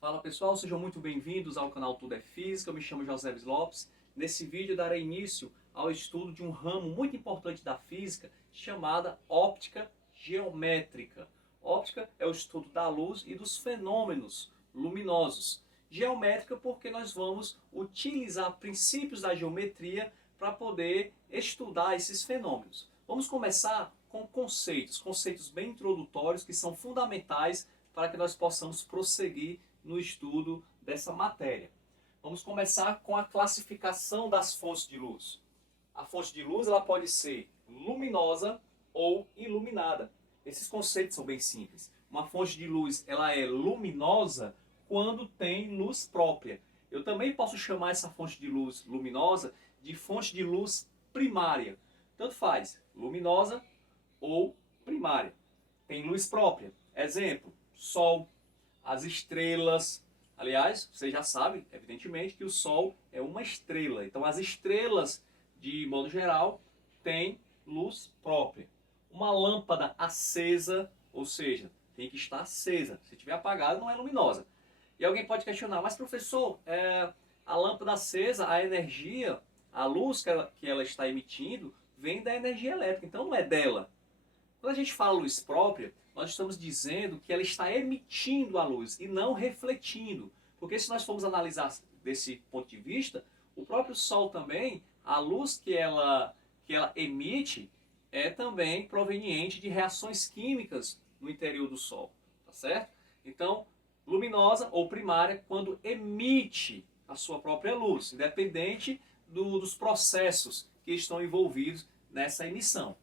Fala pessoal, sejam muito bem-vindos ao canal Tudo é Física. Eu me chamo José Lopes. Nesse vídeo darei início ao estudo de um ramo muito importante da física chamada óptica geométrica. Óptica é o estudo da luz e dos fenômenos luminosos. Geométrica porque nós vamos utilizar princípios da geometria para poder estudar esses fenômenos. Vamos começar com conceitos bem introdutórios que são fundamentais para que nós possamos prosseguir no estudo dessa matéria. Vamos começar com a classificação das fontes de luz. A fonte de luz ela pode ser luminosa ou iluminada. Esses conceitos são bem simples. Uma fonte de luz ela é luminosa quando tem luz própria. Eu também posso chamar essa fonte de luz luminosa de fonte de luz primária. Tanto faz, luminosa ou primária. Tem luz própria. Exemplo, Sol, as estrelas. Aliás, você já sabe, evidentemente, que o Sol é uma estrela. Então, as estrelas, de modo geral, têm luz própria. Uma lâmpada acesa, ou seja, tem que estar acesa. Se estiver apagada, não é luminosa. E alguém pode questionar, mas professor, a lâmpada acesa, a energia, a luz que ela está emitindo, vem da energia elétrica, então não é dela. Quando a gente fala luz própria, nós estamos dizendo que ela está emitindo a luz e não refletindo. Porque se nós formos analisar desse ponto de vista, o próprio Sol também, a luz que ela emite é também proveniente de reações químicas no interior do Sol. Tá certo? Então, luminosa ou primária quando emite a sua própria luz, independente dos processos que estão envolvidos nessa emissão.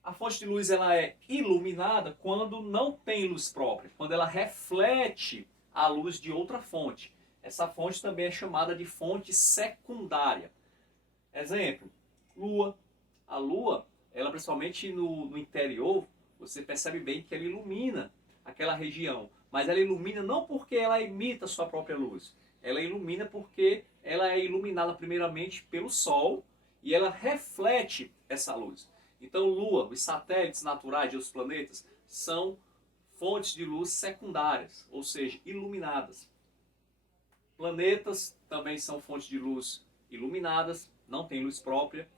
A fonte de luz ela é iluminada quando não tem luz própria, quando ela reflete a luz de outra fonte. Essa fonte também é chamada de fonte secundária. Exemplo, Lua. A Lua, ela principalmente no interior, você percebe bem que ela ilumina aquela região. Mas ela ilumina não porque ela emita a sua própria luz. Ela ilumina porque ela é iluminada primeiramente pelo Sol e ela reflete essa luz. Então, Lua, os satélites naturais de outros planetas são fontes de luz secundárias, ou seja, iluminadas. Planetas também são fontes de luz iluminadas, não têm luz própria.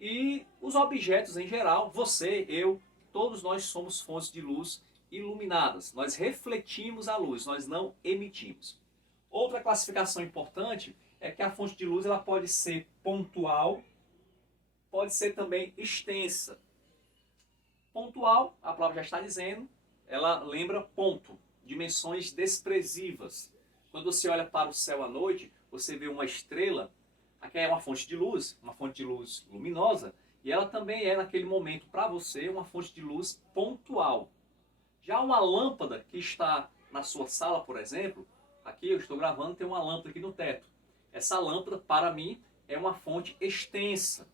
E os objetos em geral, você, eu, todos nós somos fontes de luz iluminadas. Nós refletimos a luz, nós não emitimos. Outra classificação importante é que a fonte de luz ela pode ser pontual, pode ser também extensa. Pontual, a palavra já está dizendo, ela lembra ponto, dimensões desprezíveis. Quando você olha para o céu à noite, você vê uma estrela, aqui é uma fonte de luz luminosa, e ela também é, naquele momento, para você, uma fonte de luz pontual. Já uma lâmpada que está na sua sala, por exemplo, aqui eu estou gravando, tem uma lâmpada aqui no teto. Essa lâmpada, para mim, é uma fonte extensa.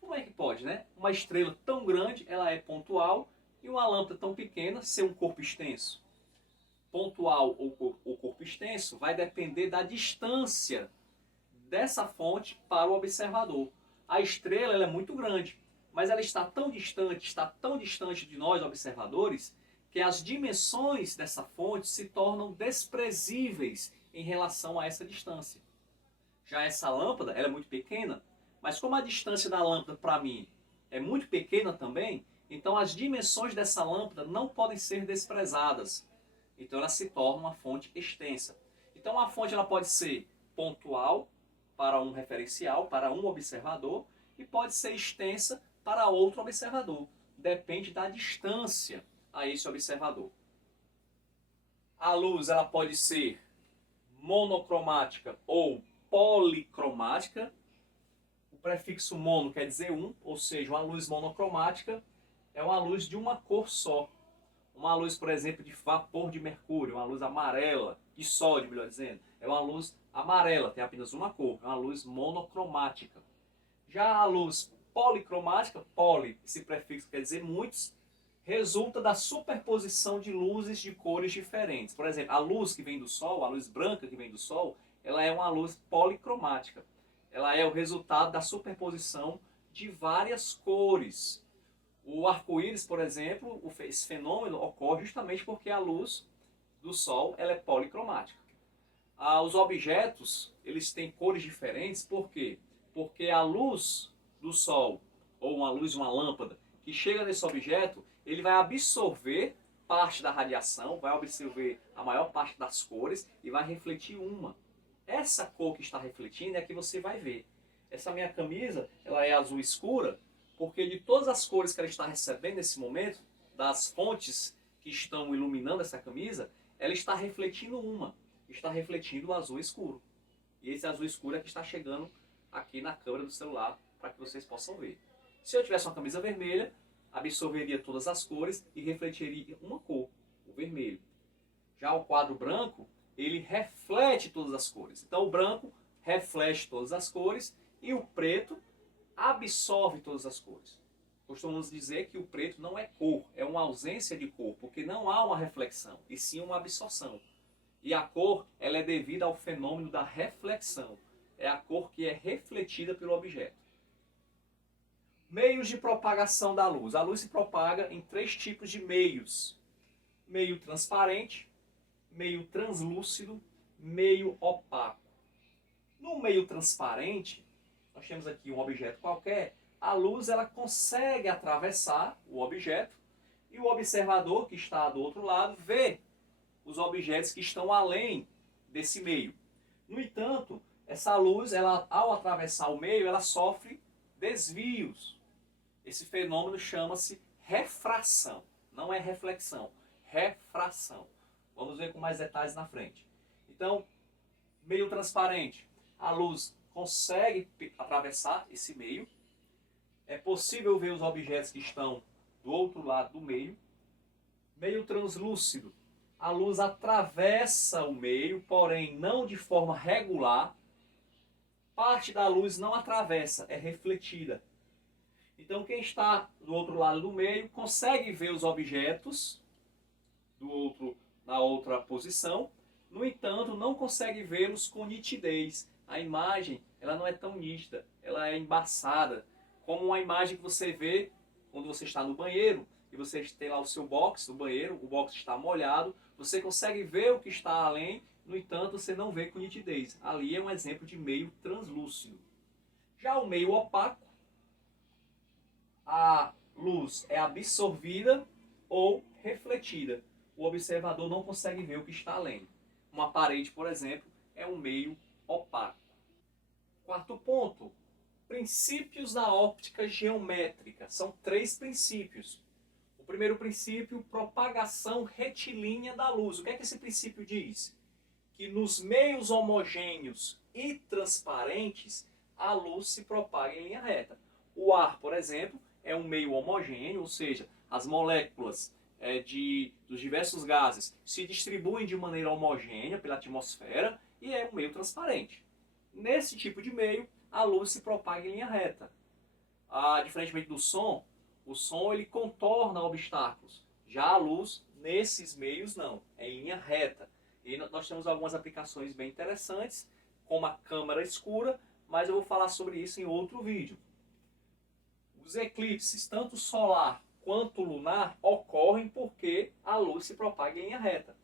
Como é que pode, né? Uma estrela tão grande, ela é pontual, e uma lâmpada tão pequena ser um corpo extenso. Pontual ou corpo extenso vai depender da distância dessa fonte para o observador. A estrela ela é muito grande, mas ela está tão distante de nós, observadores, que as dimensões dessa fonte se tornam desprezíveis em relação a essa distância. Já essa lâmpada ela é muito pequena, mas como a distância da lâmpada para mim é muito pequena também, então as dimensões dessa lâmpada não podem ser desprezadas. Então ela se torna uma fonte extensa. Então a fonte ela pode ser pontual para um referencial, para um observador, e pode ser extensa para outro observador. Depende da distância a esse observador. A luz ela pode ser monocromática ou policromática. O prefixo mono quer dizer um, ou seja, uma luz monocromática é uma luz de uma cor só. Uma luz, por exemplo, de vapor de mercúrio, uma luz amarela, de sódio, melhor dizendo, é uma luz amarela, tem apenas uma cor, é uma luz monocromática. Já a luz policromática, poli, esse prefixo quer dizer muitos, resulta da superposição de luzes de cores diferentes. Por exemplo, a luz que vem do Sol, a luz branca que vem do Sol, ela é uma luz policromática. Ela é o resultado da superposição de várias cores. O arco-íris, por exemplo, esse fenômeno ocorre justamente porque a luz do Sol ela é policromática. Os objetos eles têm cores diferentes, por quê? Porque a luz do Sol, ou uma luz de uma lâmpada, que chega nesse objeto, ele vai absorver parte da radiação, vai absorver a maior parte das cores e vai refletir uma. Essa cor que está refletindo é a que você vai ver. Essa minha camisa, ela é azul escura, porque de todas as cores que ela está recebendo nesse momento, das fontes que estão iluminando essa camisa, ela está refletindo uma. Está refletindo o azul escuro. E esse azul escuro é que está chegando aqui na câmera do celular para que vocês possam ver. Se eu tivesse uma camisa vermelha, absorveria todas as cores e refletiria uma cor, o vermelho. Já o quadro branco, ele reflete todas as cores. Então o branco reflete todas as cores e o preto absorve todas as cores. Costumamos dizer que o preto não é cor, é uma ausência de cor, porque não há uma reflexão, e sim uma absorção. E a cor, ela é devida ao fenômeno da reflexão. É a cor que é refletida pelo objeto. Meios de propagação da luz. A luz se propaga em 3 tipos de meios. Meio transparente, meio translúcido, meio opaco. No meio transparente, nós temos aqui um objeto qualquer, a luz ela consegue atravessar o objeto e o observador que está do outro lado vê os objetos que estão além desse meio. No entanto, essa luz, ela, ao atravessar o meio, ela sofre desvios. Esse fenômeno chama-se refração. Não é reflexão, refração. Vamos ver com mais detalhes na frente. Então, meio transparente. A luz consegue atravessar esse meio. É possível ver os objetos que estão do outro lado do meio. Meio translúcido. A luz atravessa o meio, porém não de forma regular. Parte da luz não atravessa, é refletida. Então quem está do outro lado do meio consegue ver os objetos na outra posição, no entanto não consegue vê-los com nitidez. A imagem ela não é tão nítida, ela é embaçada, como uma imagem que você vê quando você está no banheiro e você tem lá o seu box do banheiro, o box está molhado, você consegue ver o que está além, no entanto você não vê com nitidez. Ali é um exemplo de meio translúcido. Já o meio opaco, a luz é absorvida ou refletida. O observador não consegue ver o que está além. Uma parede, por exemplo, é um meio opaco. Quarto ponto, princípios da óptica geométrica. São 3 princípios. O primeiro princípio, propagação retilínea da luz. O que é que esse princípio diz? Que nos meios homogêneos e transparentes, a luz se propaga em linha reta. O ar, por exemplo, é um meio homogêneo, ou seja, as moléculas dos diversos gases se distribuem de maneira homogênea pela atmosfera e é um meio transparente. Nesse tipo de meio, a luz se propaga em linha reta. Diferentemente do som, o som ele contorna obstáculos. Já a luz, nesses meios, não. É em linha reta. E nós temos algumas aplicações bem interessantes, como a câmara escura, mas eu vou falar sobre isso em outro vídeo. Os eclipses, tanto solar quanto lunar, ocorrem porque a luz se propaga em linha reta.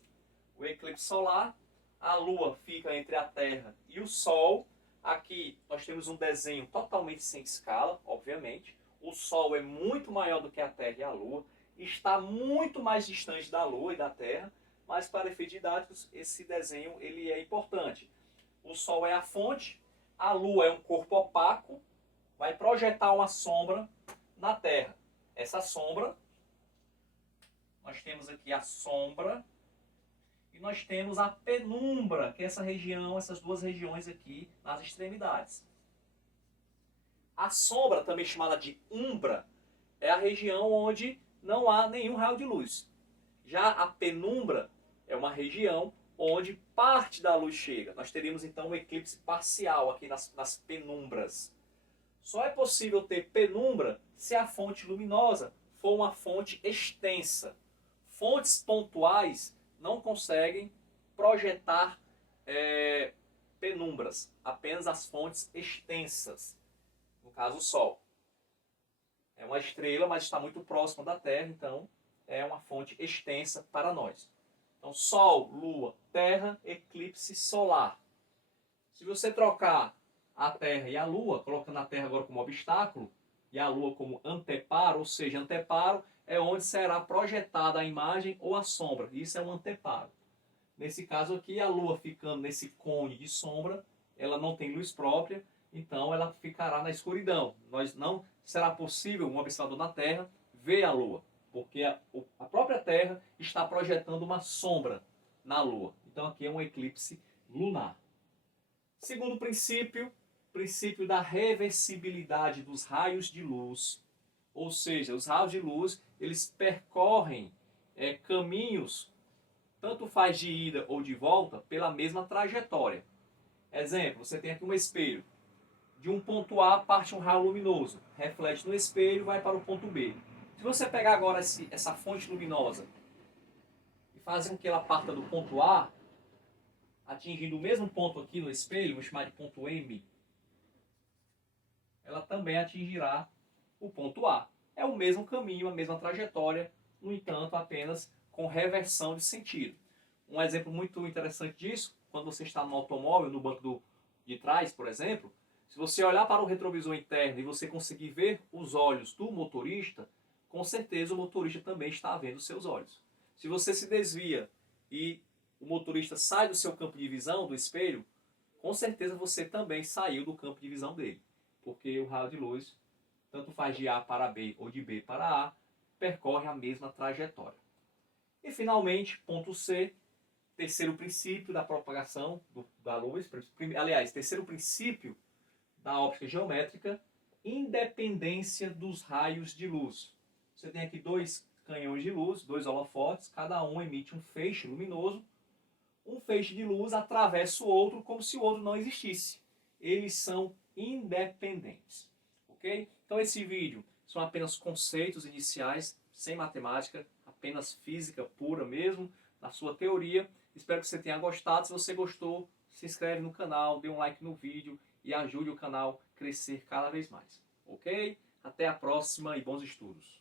O eclipse solar, a Lua fica entre a Terra e o Sol. Aqui nós temos um desenho totalmente sem escala, obviamente. O Sol é muito maior do que a Terra e a Lua, está muito mais distante da Lua e da Terra, mas para efeitos didáticos esse desenho ele é importante. O Sol é a fonte, a Lua é um corpo opaco, vai projetar uma sombra na Terra. Essa sombra, nós temos aqui a sombra e nós temos a penumbra, que é essa região, essas 2 regiões aqui nas extremidades. A sombra, também chamada de umbra, é a região onde não há nenhum raio de luz. Já a penumbra é uma região onde parte da luz chega. Nós teríamos então um eclipse parcial aqui nas penumbras. Só é possível ter penumbra se a fonte luminosa for uma fonte extensa. Fontes pontuais não conseguem projetar penumbras, apenas as fontes extensas. No caso, o Sol. É uma estrela, mas está muito próxima da Terra, então é uma fonte extensa para nós. Então, Sol, Lua, Terra, eclipse solar. Se você trocar a Terra e a Lua, colocando a Terra agora como obstáculo e a Lua como anteparo, ou seja, anteparo é onde será projetada a imagem ou a sombra. Isso é um anteparo. Nesse caso aqui, a Lua ficando nesse cone de sombra, ela não tem luz própria, então ela ficará na escuridão. Não será possível um observador na Terra ver a Lua, porque a própria Terra está projetando uma sombra na Lua. Então aqui é um eclipse lunar. Segundo princípio da reversibilidade dos raios de luz. Ou seja, os raios de luz, eles percorrem caminhos, tanto faz de ida ou de volta, pela mesma trajetória. Exemplo, você tem aqui um espelho. De um ponto A parte um raio luminoso, reflete no espelho e vai para o ponto B. Se você pegar agora essa fonte luminosa e fazer com que ela parta do ponto A, atingindo o mesmo ponto aqui no espelho, vou chamar de ponto M, ela também atingirá o ponto A. É o mesmo caminho, a mesma trajetória, no entanto, apenas com reversão de sentido. Um exemplo muito interessante disso, quando você está no automóvel, no banco de trás, por exemplo, se você olhar para o retrovisor interno e você conseguir ver os olhos do motorista, com certeza o motorista também está vendo os seus olhos. Se você se desvia e o motorista sai do seu campo de visão, do espelho, com certeza você também saiu do campo de visão dele. Porque o raio de luz, tanto faz de A para B ou de B para A, percorre a mesma trajetória. E finalmente, ponto C, terceiro princípio da propagação da luz, aliás, terceiro princípio da óptica geométrica, independência dos raios de luz. Você tem aqui dois canhões de luz, dois holofotes, cada um emite um feixe luminoso. Um feixe de luz atravessa o outro como se o outro não existisse. Eles são independentes. Ok? Então esse vídeo são apenas conceitos iniciais, sem matemática, apenas física pura mesmo, na sua teoria. Espero que você tenha gostado. Se você gostou, se inscreve no canal, dê um like no vídeo e ajude o canal a crescer cada vez mais. Ok? Até a próxima e bons estudos.